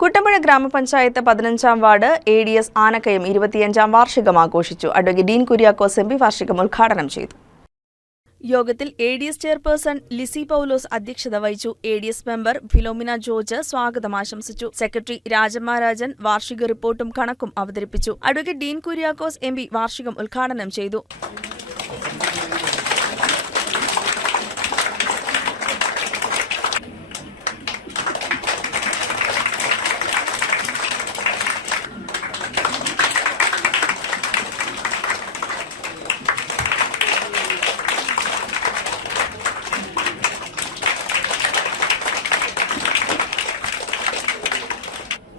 കുട്ടമ്പുഴ ഗ്രാമപഞ്ചായത്ത് പതിനഞ്ചാം ward A D S Anakkayam ഇരുപത്തിയഞ്ചാം വാർഷികം ആഘോഷിച്ചു. Advocate Dean Kuriakose M P വാർഷികം ഉദ്ഘാടനം ചെയ്തു. യോഗത്തിൽ A D S chairperson Lissy Paulose അധ്യക്ഷത വഹിച്ചു. A D S member Philomina George സ്വാഗതം ആശംസിച്ചു. സെക്രട്ടറി രാജമാരാജൻ വാർഷിക റിപ്പോർട്ടും കണക്കും അവതരിപ്പിച്ചു. അഡ്വക്കേറ്റ് ഡീൻ കുര്യാക്കോസ് എം വാർഷികം ഉദ്ഘാടനം ചെയ്തു.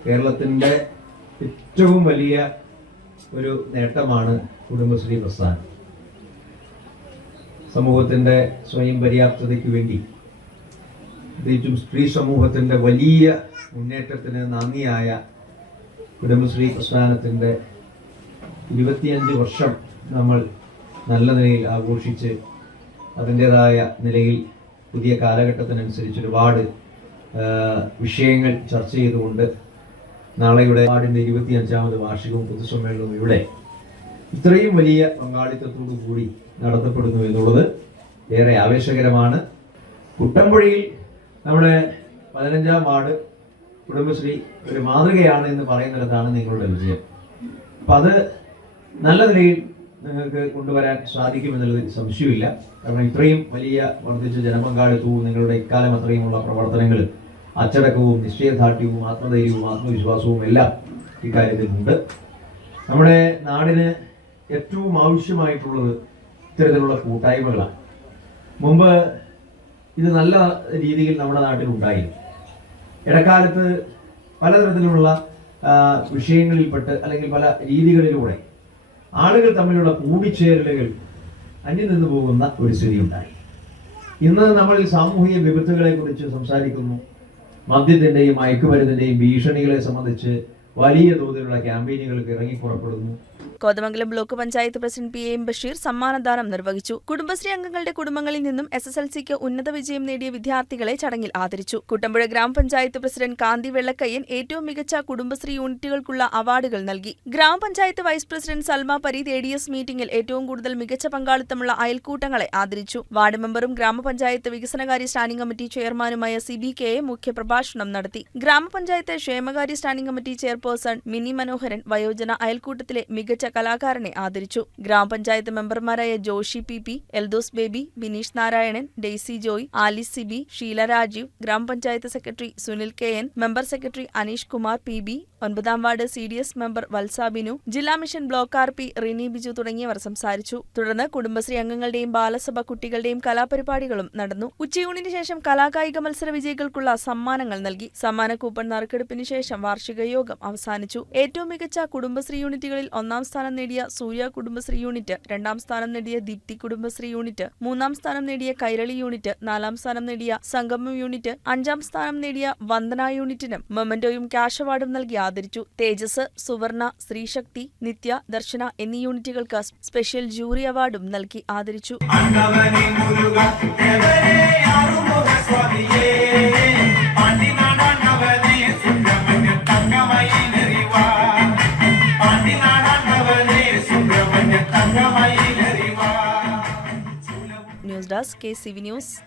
കേരളത്തിന്റെ ഏറ്റവും വലിയ ഒരു നേട്ടമാണ് കുടുംബശ്രീ പ്രസ്ഥാനം. സമൂഹത്തിന്റെ സ്വയം പര്യാപ്തതയ്ക്ക് വേണ്ടി പ്രത്യേകിച്ചും സ്ത്രീ സമൂഹത്തിന്റെ വലിയ മുന്നേറ്റത്തിന് നന്ദിയായ കുടുംബശ്രീ പ്രസ്ഥാനത്തിന്റെ ഇരുപത്തിയഞ്ച് വർഷം നമ്മൾ നല്ല നിലയിൽ ആഘോഷിച്ച് അതിന്റെതായ നിലയിൽ പുതിയ കാലഘട്ടത്തിനനുസരിച്ച് ഒരുപാട് വിഷയങ്ങൾ ചർച്ച ചെയ്തുകൊണ്ട് നാളെയുടെ വാർഡിന്റെ ഇരുപത്തിയഞ്ചാമത് വാർഷികവും പൊതുസമ്മേളനവും ഇവിടെ ഇത്രയും വലിയ പങ്കാളിത്തത്തോടു കൂടി നടത്തപ്പെടുന്നു എന്നുള്ളത് ഏറെ ആവേശകരമാണ്. കുട്ടമ്പുഴയിൽ നമ്മുടെ പതിനഞ്ചാം വാർഡ് കുടുംബശ്രീ ഒരു മാതൃകയാണ് എന്ന് പറയുന്നിടത്താണ് നിങ്ങളുടെ വിജയം. അപ്പം അത് നല്ല നിലയിൽ നിങ്ങൾക്ക് കൊണ്ടുവരാൻ സാധിക്കുമെന്നുള്ളതിൽ സംശയമില്ല കാരണം ഇത്രയും വലിയ വർദ്ധിച്ച ജനപങ്കാളിത്തവും നിങ്ങളുടെ ഇക്കാലം അത്രയുമുള്ള പ്രവർത്തനങ്ങൾ അച്ചടക്കവും നിശ്ചയദാർഢ്യവും ആത്മധൈര്യവും ആത്മവിശ്വാസവും എല്ലാം ഇക്കാര്യത്തിലുണ്ട് നമ്മുടെ നാടിന് ഏറ്റവും ആവശ്യമായിട്ടുള്ളത് ഇത്തരത്തിലുള്ള കൂട്ടായ്മകളാണ്. മുമ്പ് ഇത് നല്ല രീതിയിൽ നമ്മുടെ നാട്ടിൽ ഉണ്ടായി ഇടക്കാലത്ത് പലതരത്തിലുള്ള വിഷയങ്ങളിൽപ്പെട്ട് അല്ലെങ്കിൽ പല രീതികളിലൂടെ ആളുകൾ തമ്മിലുള്ള കൂടിച്ചേരലുകൾ അന്യം നിന്ന് പോകുന്ന ഒരു സ്ഥിതി ഉണ്ടായി ഇന്ന് നമ്മൾ സാമൂഹിക വിപത്തുകളെ കുറിച്ച് സംസാരിക്കുന്നു. മദ്യത്തിന്റെയും മയക്കുമരുന്നിന്റെയും ഭീഷണികളെ സംബന്ധിച്ച് വലിയ തോതിലുള്ള ക്യാമ്പയിനുകൾക്ക് ഇറങ്ങി പുറപ്പെടുന്നു. Kothamangalam block panchayat president P M Basheer സമ്മാനദാനം നിർവഹിച്ചു. കുടുംബശ്രീ അംഗങ്ങളുടെ കുടുംബങ്ങളിൽ നിന്നും എസ് എസ് എൽ സിക്ക് ഉന്നത വിജയം നേടിയ വിദ്യാർത്ഥികളെ ചടങ്ങിൽ ആദരിച്ചു. കുട്ടമ്പുഴ ഗ്രാമപഞ്ചായത്ത് പ്രസിഡന്റ് കാന്തി വെള്ളക്കയ്യൻ ഏറ്റവും മികച്ച കുടുംബശ്രീ യൂണിറ്റുകൾക്കുള്ള അവാർഡുകൾ നൽകി. ഗ്രാമപഞ്ചായത്ത് vice president Salma Pareed A D S മീറ്റിംഗിൽ ഏറ്റവും കൂടുതൽ മികച്ച പങ്കാളിത്തമുള്ള അയൽക്കൂട്ടങ്ങളെ ആദരിച്ചു. വാർഡ് മെമ്പറും ഗ്രാമപഞ്ചായത്ത് വികസനകാര്യ സ്റ്റാൻഡിംഗ് കമ്മിറ്റി ചെയർമാനുമായ സി ബി കെ മുഖ്യപ്രഭാഷണം നടത്തി. ഗ്രാമപഞ്ചായത്ത് ക്ഷേമകാര്യ standing committee chairperson Mini Manoharan വയോജന അയൽക്കൂട്ടത്തിലെ മികച്ച കലാകാരനെ ആദരിച്ചു. ഗ്രാമപഞ്ചായത്ത് മെമ്പർമാരായ ജോഷി പി പി എൽദോസ് ബേബി ബിനീഷ് നാരായണൻ ഡെയ്സി ജോയ് ആലിസ് സിബി ഷീല രാജീവ് ഗ്രാമപഞ്ചായത്ത് secretary Sunil K N member secretary Aneesh Kumar P B ഒൻപതാം ward C D S member Valsabinu ജില്ലാ mission block R P Rini Biju തുടങ്ങിയവർ സംസാരിച്ചു. തുടർന്ന് കുടുംബശ്രീ അംഗങ്ങളുടെയും ബാലസഭ കുട്ടികളുടെയും കലാപരിപാടികളും നടന്നു. ഉച്ചയൂണിന് ശേഷം കലാകായിക മത്സര വിജയികൾക്കുള്ള സമ്മാനങ്ങൾ നൽകി. സമ്മാന കൂപ്പൺ നറുക്കെടുപ്പിന് ശേഷം വാർഷിക യോഗം അവസാനിച്ചു. ഏറ്റവും മികച്ച കുടുംബശ്രീ യൂണിറ്റുകളിൽ ഒന്നാം സ്ഥാനം നേടിയ സൂര്യ കുടുംബശ്രീ യൂണിറ്റ് രണ്ടാം സ്ഥാനം നേടിയ ദീപ്തി കുടുംബശ്രീ യൂണിറ്റ് മൂന്നാം സ്ഥാനം നേടിയ കൈരളി യൂണിറ്റ് നാലാം സ്ഥാനം നേടിയ സംഗമം യൂണിറ്റ് അഞ്ചാം സ്ഥാനം നേടിയ വന്ദന യൂണിറ്റിനും മൊമന്റോയും ക്യാഷ് അവാർഡും നൽകി ആദരിച്ചു. തേജസ് സുവർണ ശ്രീശക്തി നിത്യ ദർശന എന്നീ യൂണിറ്റുകൾക്ക് സ്പെഷ്യൽ ജൂറി അവാർഡും നൽകി ആദരിച്ചു. സ്വാമിയേ das KCB News.